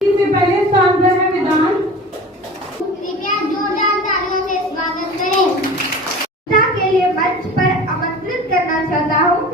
से पहले स्थान पर है विधान। कृपया जोरदार तालियों से स्वागत करें। के लिए मंच पर आमंत्रित करना चाहता हूँ।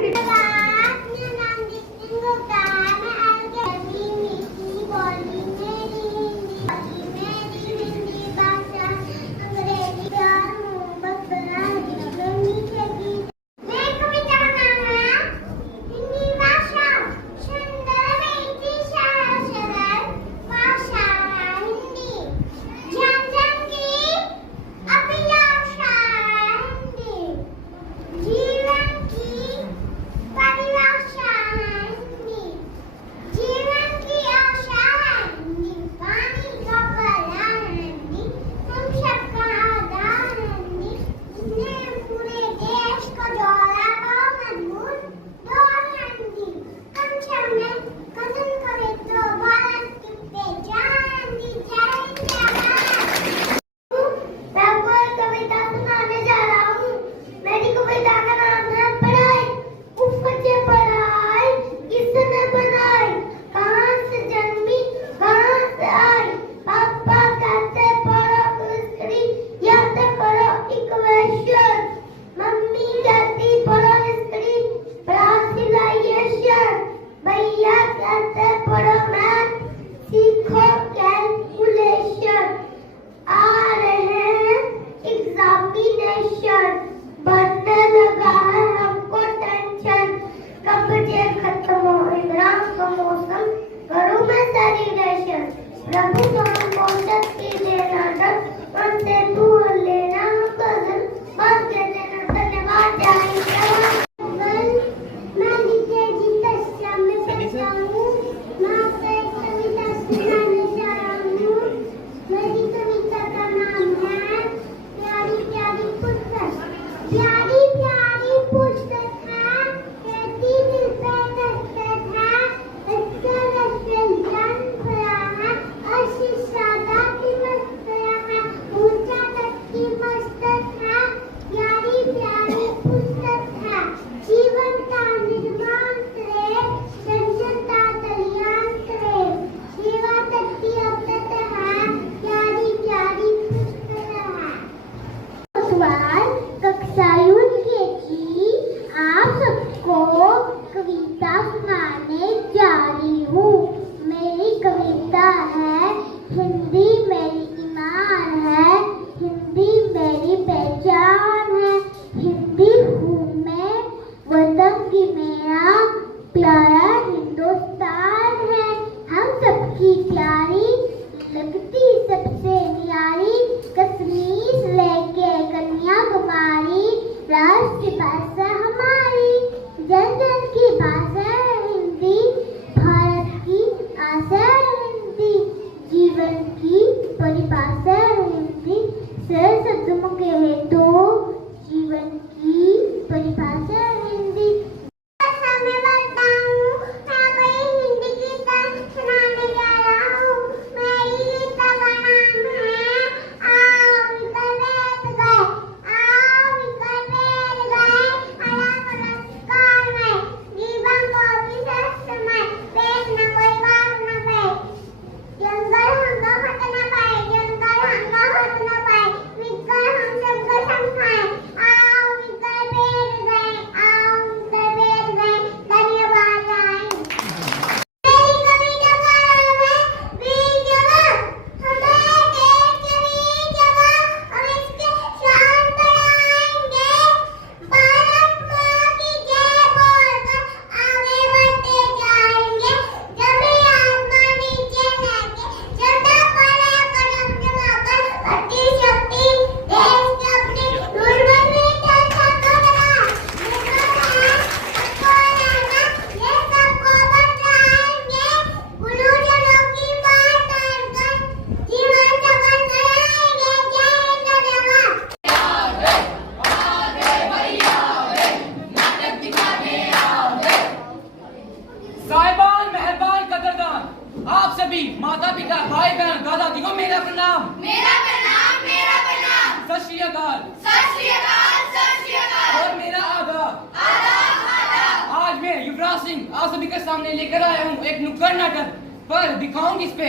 माता पिता भाई बहन दादा दादी को मेरा प्रणाम। मेरा प्रणाम, मेरा प्रणाम। सत श्री अकाल, सत श्री अकाल, सत श्री अकाल। और मेरा आदाब। आदाब, आदाब। आज मैं युवराज सिंह आप सभी के सामने लेकर आया हूँ एक नुक्कड़ नाटक पर दिखाऊं किस पे?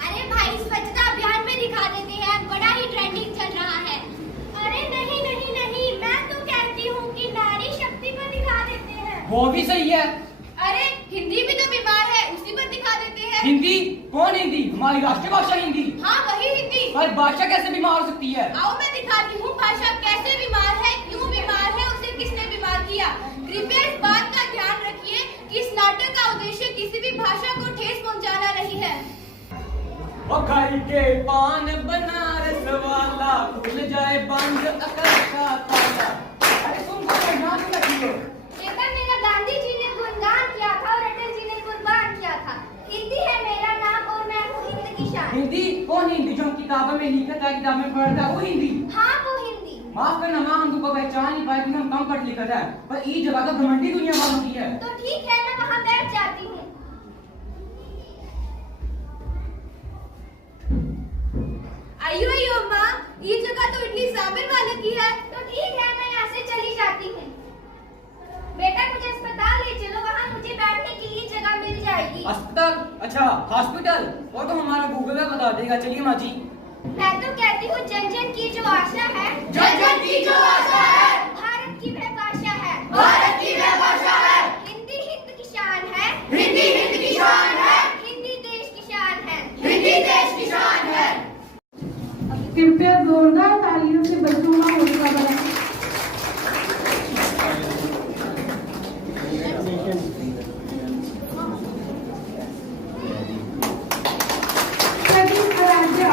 अरे भाई स्वच्छता अभियान में दिखा देते हैं, बड़ा ही ट्रेंडिंग चल रहा है। अरे नहीं नहीं नहीं, मैं तो कहती हूँ कि नारी शक्ति पर दिखा देते हैं। वो भी सही है। अरे हिंदी भी तो बीमार है, उसी पर दिखा देते हैं। हिंदी? कौन हिंदी? हमारी राष्ट्रीय भाषा हिंदी। हाँ वही हिंदी। पर भाषा कैसे बीमार हो सकती है? आओ मैं दिखाती हूँ भाषा कैसे बीमार है, क्यों बीमार है, उसे किसने बीमार किया। कृपया इस बात का ध्यान रखिए कि इस नाटक का उद्देश्य किसी भी भाषा को ठेस पहुँचाना नहीं है। ओ खाई के पान बनारस वाला खुल जाए बंद अकल का ताला। अरे तुम ध्यान से रखियो। बेटा मेरा गांधी जी ने गुणगान किया था और अटल जी ने कुर्बान किया था। हिंदी है मेरा नाम और मैं हूँ हिंद की शान। हिंदी? कौन हिंदी? जो हम किताबों में लिखा था, किताब में पढ़ा था, वो हिंदी? हाँ वो हिंदी। माफ करना माँ, हम तुमको पहचान नहीं पाए क्योंकि हम कम पढ़ लिखा है, पर ये जगह तो घमंडी दुनिया वालों की है। तो ठीक है, मैं वहाँ बैठ जाती हूँ। आइयो आइयो माँ, ये जगह तो इतनी सांबर वाले की है। तो ठीक है, मैं यहाँ से चली जाती हूँ। बेटा मुझे अस्पताल ले चलो, वहाँ मुझे बैठने के लिए जगह मिल जाएगी। अस्पताल? अच्छा हॉस्पिटल, वो तो हमारा गूगल में बता देगा। चलिए माँ जी। मैं तो कहती हूँ जन जन की जो आशा है, जन जन की जो आशा है, भारत की वह भाषा है, भारत की वह भाषा है, हिंदी हिंद की शान है, हिंदी हिंद की शान है, हिंदी देश की शान है, हिंदी देश की शान है। कृपया जोरदार तालियों से बच्चों का हौसला बढ़ाएं। सचिन आराध्या।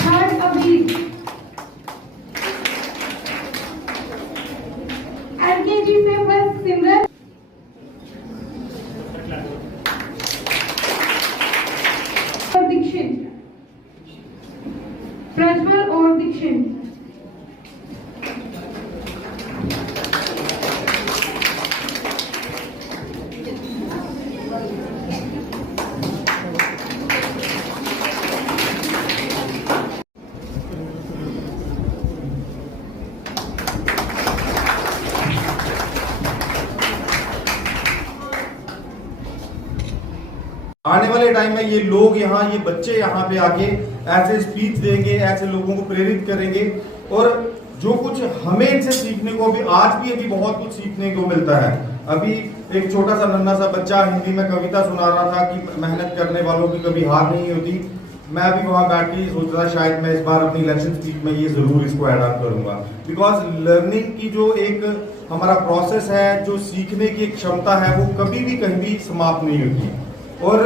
थर्ड अबीर। एलकेजी से फर्स्ट सिमरन। और दीक्षित, प्रज्वल और दीक्षित। आने वाले टाइम में ये लोग यहाँ, ये बच्चे यहाँ पे आके ऐसे स्पीच देंगे, ऐसे लोगों को प्रेरित करेंगे और जो कुछ हमें इनसे सीखने को अभी बहुत कुछ सीखने को मिलता है। अभी एक छोटा सा नन्हा सा बच्चा हिंदी में कविता सुना रहा था कि मेहनत करने वालों की कभी हार नहीं होती। मैं अभी वहाँ बैठ के सोच रहा शायद मैं इस बार अपनी इलेक्शन स्पीच में ये जरूर इसको ऐड ऑन करूंगा, बिकॉज लर्निंग की जो एक हमारा प्रोसेस है, जो सीखने की एक क्षमता है, वो कभी भी कहीं भी समाप्त नहीं होती। और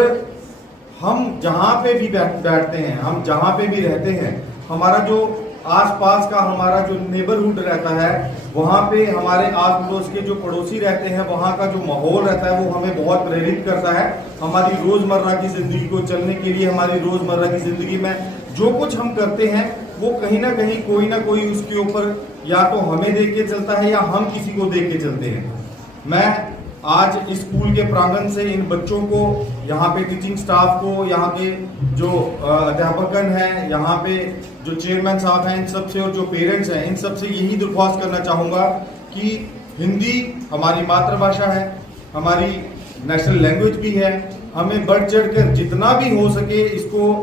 हम जहाँ पे भी बैठते हैं, हम जहाँ पे भी रहते हैं, हमारा जो आसपास का हमारा जो नेबरहुड रहता है, वहाँ पे हमारे आस पड़ोस के जो पड़ोसी रहते हैं, वहाँ का जो माहौल रहता है, वो हमें बहुत प्रेरित करता है। हमारी रोजमर्रा की जिंदगी को चलने के लिए, हमारी रोजमर्रा की जिंदगी में जो कुछ हम करते हैं, वो कहीं ना कहीं कोई ना कोई उसके ऊपर या तो हमें देख के चलता है या हम किसी को देख के चलते हैं। मैं आज इस स्कूल के प्रांगण से इन बच्चों को, यहाँ पे टीचिंग स्टाफ को, यहाँ के जो अध्यापकगण हैं, यहाँ पे जो चेयरमैन साहब हैं, इन सब से और जो पेरेंट्स हैं, इन सब से यही दरख्वास्त करना चाहूँगा कि हिंदी हमारी मातृभाषा है, हमारी नेशनल लैंग्वेज भी है। हमें बढ़ चढ़ कर जितना भी हो सके इसको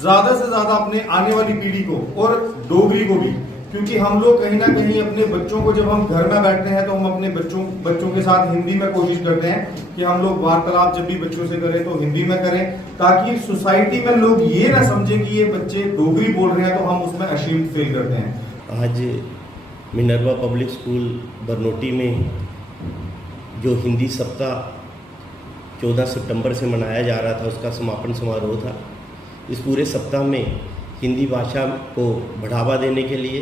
ज़्यादा से ज़्यादा अपने आने वाली पीढ़ी को और डोगरी को भी, क्योंकि हम लोग कहीं ना कहीं अपने बच्चों को, जब हम घर में बैठते हैं तो हम अपने बच्चों के साथ हिंदी में कोशिश करते हैं कि हम लोग वार्तालाप जब भी बच्चों से करें तो हिंदी में करें, ताकि सोसाइटी में लोग ये ना समझे कि ये बच्चे डोगरी बोल रहे हैं तो हम उसमें अशील्ड फील करते हैं। आज मिनर्वा पब्लिक स्कूल बरनोटी में जो हिंदी सप्ताह 14 सितंबर से मनाया जा रहा था, उसका समापन समारोह था। इस पूरे सप्ताह में हिंदी भाषा को बढ़ावा देने के लिए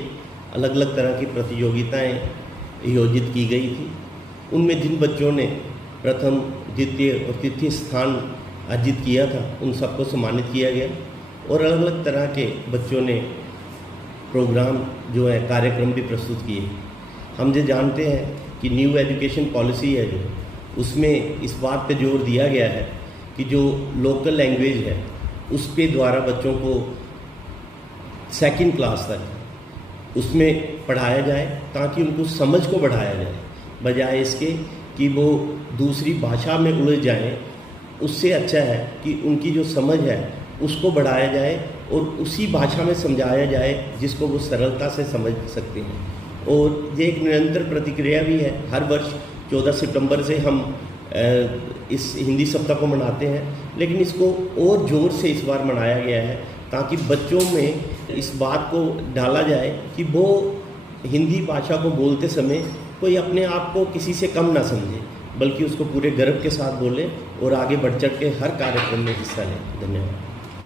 अलग अलग तरह की प्रतियोगिताएं आयोजित की गई थी। उनमें जिन बच्चों ने प्रथम, द्वितीय और तृतीय स्थान अर्जित किया था, उन सबको सम्मानित किया गया और अलग अलग तरह के बच्चों ने प्रोग्राम जो है, कार्यक्रम भी प्रस्तुत किए। हम जो जानते हैं कि न्यू एजुकेशन पॉलिसी है जो, उसमें इस बात पे जोर दिया गया है कि जो लोकल लैंग्वेज है उसके द्वारा बच्चों को सेकंड क्लास तक उसमें पढ़ाया जाए, ताकि उनको समझ को बढ़ाया जाए, बजाय इसके कि वो दूसरी भाषा में उलझ जाएं। उससे अच्छा है कि उनकी जो समझ है उसको बढ़ाया जाए और उसी भाषा में समझाया जाए जिसको वो सरलता से समझ सकते हैं। और ये एक निरंतर प्रतिक्रिया भी है। हर वर्ष 14 सितंबर से हम इस हिंदी सप्ताह को मनाते हैं, लेकिन इसको और ज़ोर से इस बार मनाया गया है ताकि बच्चों में इस बात को डाला जाए कि वो हिंदी भाषा को बोलते समय कोई अपने आप को किसी से कम ना समझे, बल्कि उसको पूरे गर्व के साथ बोले और आगे बढ़ चढ़ के हर कार्यक्रम में हिस्सा लें। धन्यवाद।